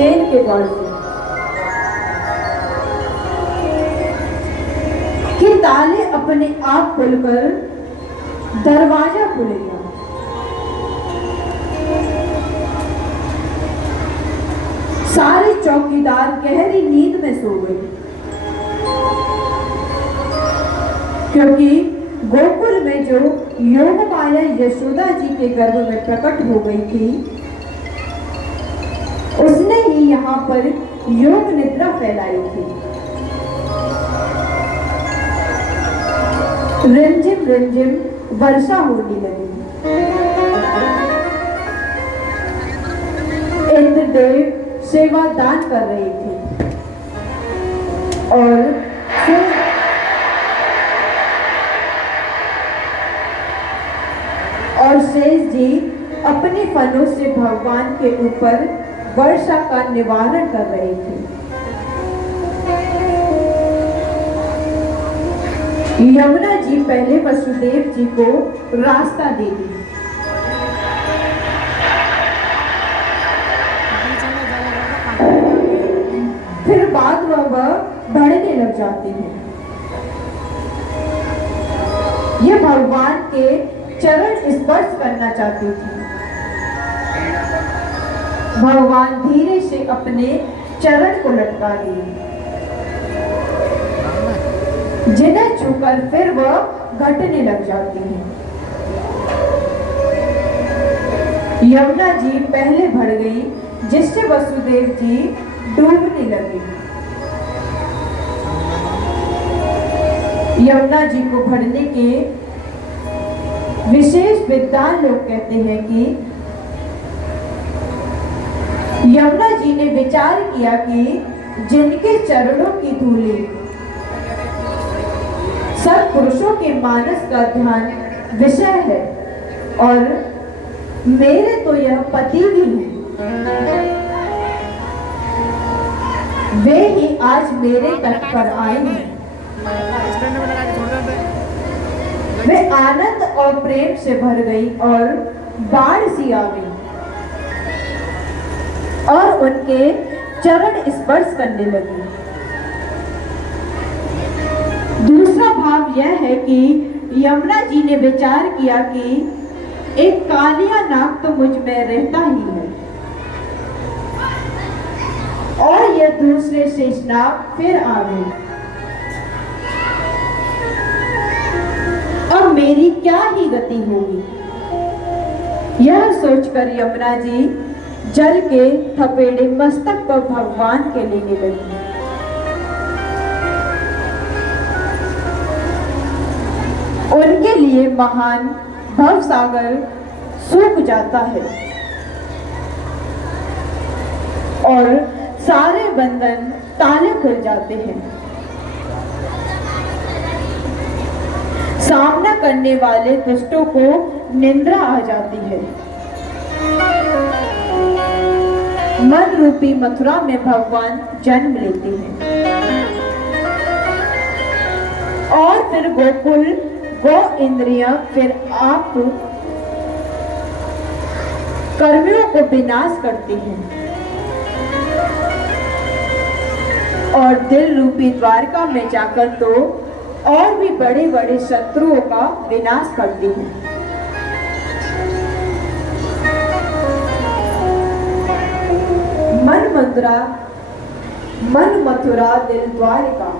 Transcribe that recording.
शेर के द्वार से कि ताले अपने आप खुलकर दरवाजा खुल गया। सारे चौकीदार गहरी नींद में सो गए, क्योंकि गोकुल में जो योग माया यशोदा जी के गर्भ में प्रकट हो गई थी, उसने ही यहाँ पर योग निद्रा फैलाई थी। रिमझिम रिमझिम वर्षा होने लगी। इंद्रदेव सेवा दान कर रहे थे और शेष जी अपने फलों से भगवान के ऊपर वर्षा का निवारण कर रहे थे। यमुना जी पहले वसुदेव जी को रास्ता दे दी, फिर बाद वह बढ़ने लग जाते हैं। ये भगवान के चरण स्पर्श करना चाहती थी। भगवान धीरे से अपने चरण को लटका दिए, जिन्हें छूकर फिर वह घटने लग जाती है। यमुना जी पहले बढ़ गई, जिससे वसुदेव जी डूबने लगे। यमुना जी को बढ़ने के विशेष विद्वान लोग कहते हैं कि यमुना जी ने विचार किया कि जिनके चरणों की धूली सब पुरुषों के मानस का ध्यान विषय है, और मेरे तो यह पति भी हैं, वे ही आज मेरे तट पर आए हैं। वे आनंद और प्रेम से भर गई और बाढ़ सी आ गई और उनके चरण स्पर्श करने लगी। दूसरा भाव यह है कि यमुना जी ने विचार किया कि एक कालिया नाग तो मुझ में रहता ही है, और यह दूसरे शेषनाग फिर आ गए। अब मेरी क्या ही गति होगी। यह सोचकर यमुना जी जल के थपेड़े मस्तक पर भगवान के लेने लगी। उनके लिए महान भव सागर सूख जाता है और सारे बंधन ताले खुल जाते हैं। सामना करने वाले दुष्टों को निंद्रा आ जाती है। मन रूपी मथुरा में भगवान जन्म लेते हैं और फिर गोकुल गो इंद्रियां फिर आप कर्मियों को विनाश करती हैं और दिल रूपी द्वारका में जाकर तो और भी बड़े बड़े शत्रुओं का विनाश करती हैं। मन मथुरा दिल द्वारका,